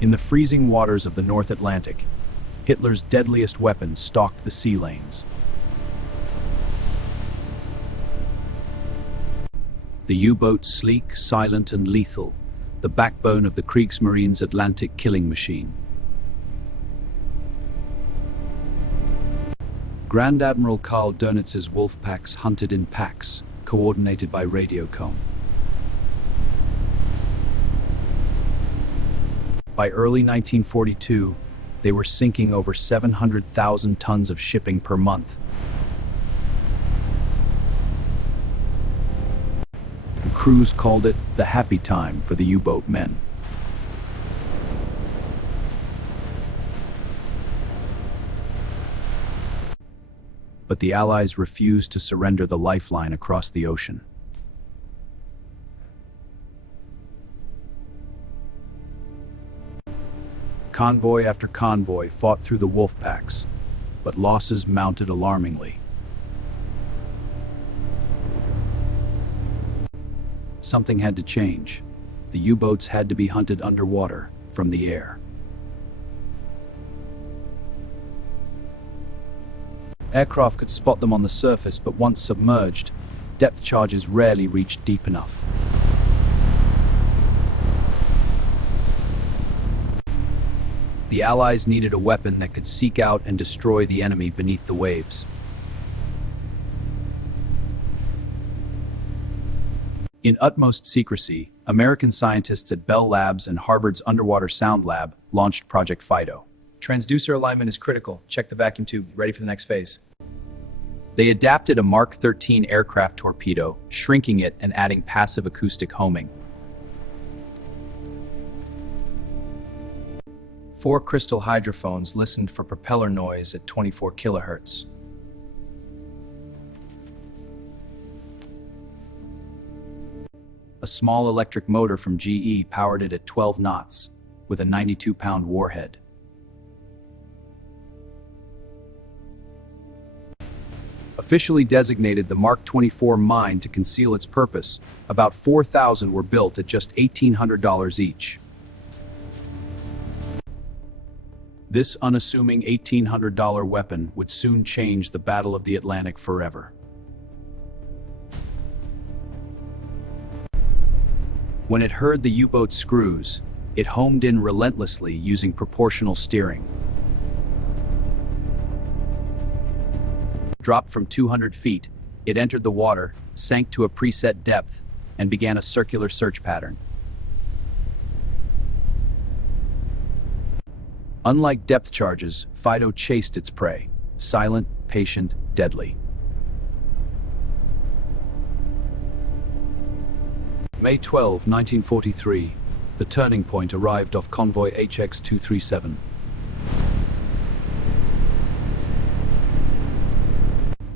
In the freezing waters of the North Atlantic, Hitler's deadliest weapon stalked the sea lanes. The U-boat, sleek, silent, and lethal, the backbone of the Kriegsmarine's Atlantic killing machine. Grand Admiral Karl Dönitz's wolf packs hunted in packs, coordinated by radiocom. By early 1942, they were sinking over 700,000 tons of shipping per month. Crews called it the happy time for the U-boat men. But the Allies refused to surrender the lifeline across the ocean. Convoy after convoy fought through the wolf packs, but losses mounted alarmingly. Something had to change. The U-boats had to be hunted underwater, from the air. Aircraft could spot them on the surface, but once submerged, depth charges rarely reached deep enough. The Allies needed a weapon that could seek out and destroy the enemy beneath the waves. In utmost secrecy, American scientists at Bell Labs and Harvard's Underwater Sound Lab launched Project FIDO. Transducer alignment is critical. Check the vacuum tube. Ready for the next phase. They adapted a Mark 13 aircraft torpedo, shrinking it and adding passive acoustic homing. 4 crystal hydrophones listened for propeller noise at 24 kilohertz. A small electric motor from GE powered it at 12 knots, with a 92-pound warhead. Officially designated the Mark 24 mine to conceal its purpose, about 4,000 were built at just $1,800 each. This unassuming $1,800 weapon would soon change the Battle of the Atlantic forever. When it heard the U-boat's screws, it homed in relentlessly using proportional steering. Dropped from 200 feet, it entered the water, sank to a preset depth, and began a circular search pattern. Unlike depth charges, FIDO chased its prey, silent, patient, deadly. May 12, 1943, the turning point arrived off convoy HX-237.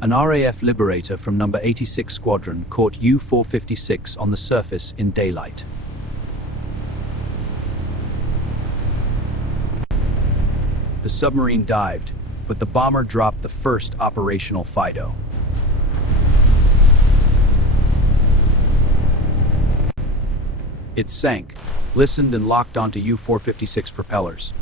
An RAF Liberator from No. 86 Squadron caught U-456 on the surface in daylight. The submarine dived, but the bomber dropped the first operational FIDO. It sank, listened and locked onto U-456 propellers.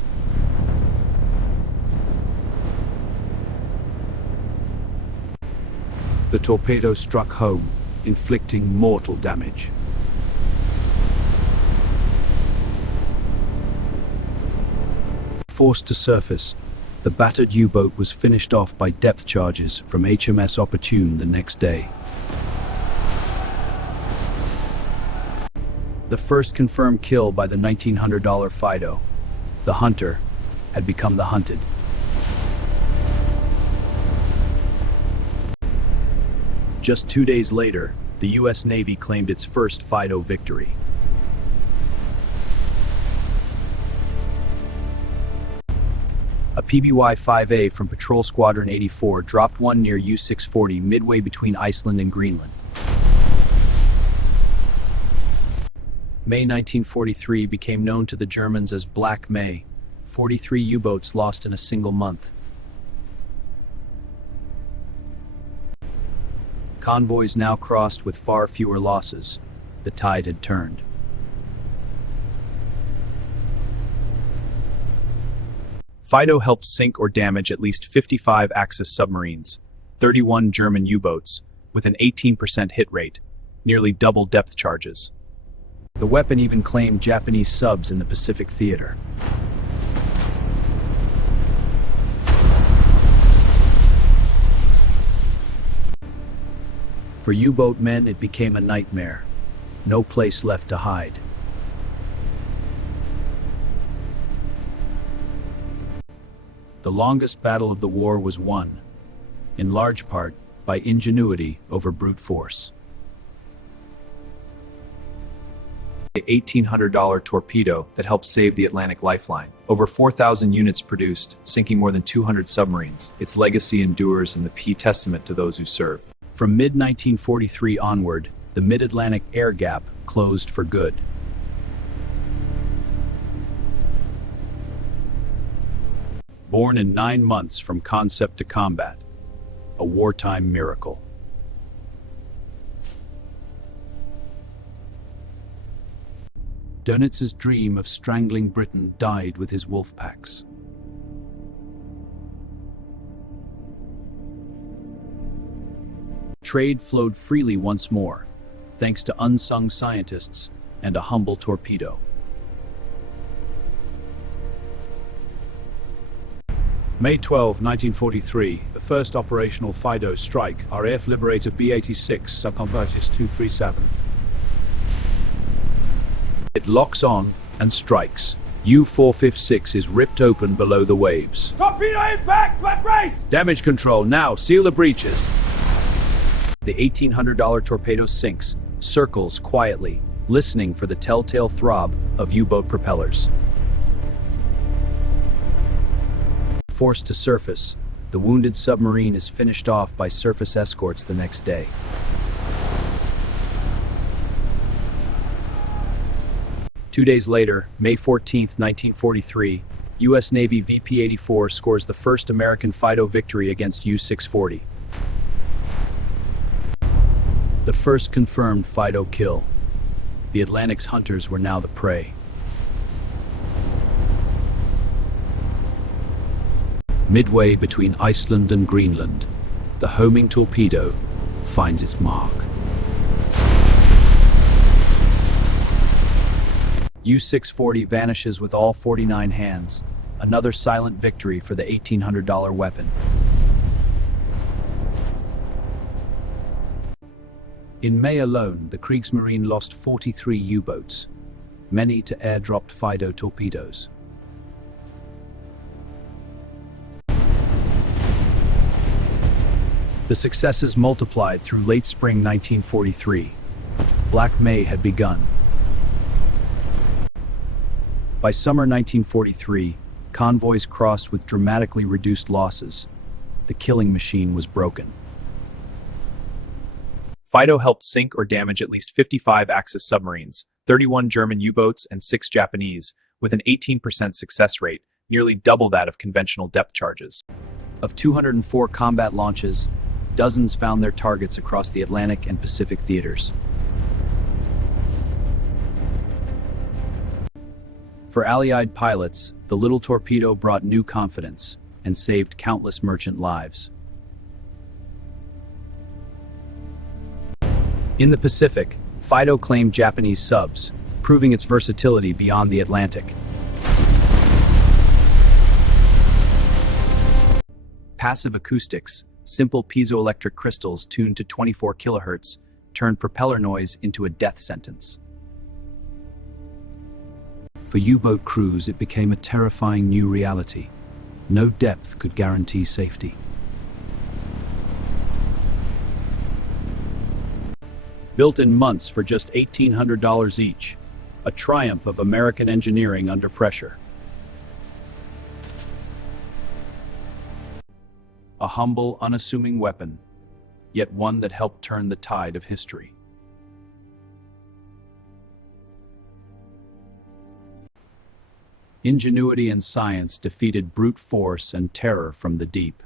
The torpedo struck home, inflicting mortal damage. Forced to surface, the battered U-boat was finished off by depth charges from HMS Opportune the next day. The first confirmed kill by the $1,900 FIDO, the hunter, had become the hunted. Just 2 days later, the U.S. Navy claimed its first FIDO victory. A PBY-5A from Patrol Squadron 84 dropped one near U-640 midway between Iceland and Greenland. May 1943 became known to the Germans as Black May, 43 U-boats lost in a single month. Convoys now crossed with far fewer losses. The tide had turned. FIDO helped sink or damage at least 55 Axis submarines, 31 German U-boats, with an 18% hit rate, nearly double depth charges. The weapon even claimed Japanese subs in the Pacific theater. For U-boat men, it became a nightmare. No place left to hide. The longest battle of the war was won, in large part, by ingenuity over brute force. The $1,800 torpedo that helped save the Atlantic lifeline. Over 4,000 units produced, sinking more than 200 submarines. Its legacy endures and the testament to those who served. From mid-1943 onward, the Mid-Atlantic air gap closed for good. Born in 9 months from concept to combat, a wartime miracle. Dönitz's dream of strangling Britain died with his wolf packs. Trade flowed freely once more, thanks to unsung scientists and a humble torpedo. May 12, 1943, the first operational FIDO strike, RAF Liberator B-86 Subconvertis 237. It locks on and strikes. U-456 is ripped open below the waves. Torpedo impact! Flat brace! Damage control, now seal the breaches. The $1,800 torpedo sinks, circles quietly, listening for the telltale throb of U-boat propellers. Forced to surface, the wounded submarine is finished off by surface escorts the next day. Two days later, May 14, 1943, U.S. Navy VP-84 scores the first American FIDO victory against U-640. The first confirmed FIDO kill. The Atlantic's hunters were now the prey. Midway between Iceland and Greenland, the homing torpedo finds its mark. U-640 vanishes with all 49 hands, another silent victory for the $1,800 weapon. In May alone, the Kriegsmarine lost 43 U-boats, many to airdropped FIDO torpedoes. The successes multiplied through late spring 1943. Black May had begun. By summer 1943, convoys crossed with dramatically reduced losses. The killing machine was broken. FIDO helped sink or damage at least 55 Axis submarines, 31 German U-boats, and 6 Japanese, with an 18% success rate, nearly double that of conventional depth charges. Of 204 combat launches, dozens found their targets across the Atlantic and Pacific theaters. For Allied pilots, the little torpedo brought new confidence and saved countless merchant lives. In the Pacific, FIDO claimed Japanese subs, proving its versatility beyond the Atlantic. Passive acoustics, simple piezoelectric crystals tuned to 24 kHz, turned propeller noise into a death sentence. For U-boat crews, it became a terrifying new reality. No depth could guarantee safety. Built in months for just $1,800 each, a triumph of American engineering under pressure. A humble, unassuming weapon, yet one that helped turn the tide of history. Ingenuity and science defeated brute force and terror from the deep.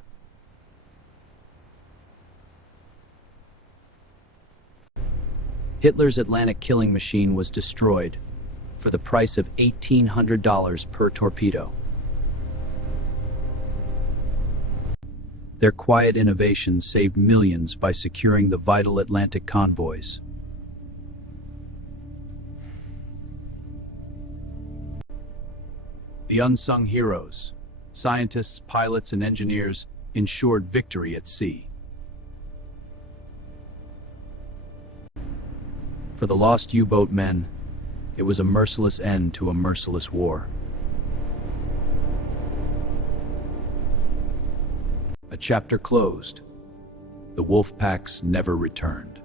Hitler's Atlantic killing machine was destroyed for the price of $1,800 per torpedo. Their quiet innovation saved millions by securing the vital Atlantic convoys. The unsung heroes, scientists, pilots, and engineers, ensured victory at sea. For the lost U-boat men, it was a merciless end to a merciless war. A chapter closed. The wolf packs never returned.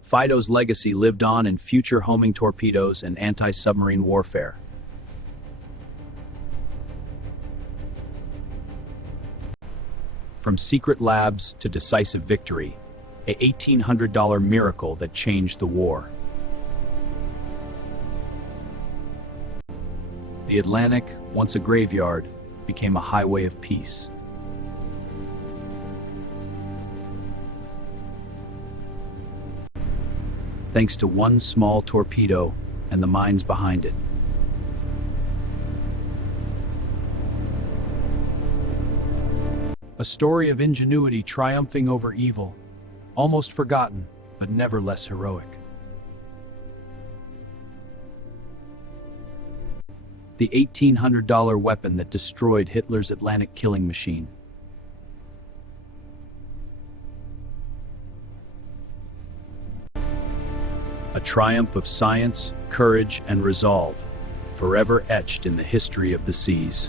FIDO's legacy lived on in future homing torpedoes and anti-submarine warfare. From secret labs to decisive victory, a $1,800 miracle that changed the war. The Atlantic, once a graveyard, became a highway of peace. Thanks to one small torpedo and the minds behind it. A story of ingenuity triumphing over evil, almost forgotten, but never less heroic. The $1,800 weapon that destroyed Hitler's Atlantic killing machine. A triumph of science, courage, and resolve, forever etched in the history of the seas.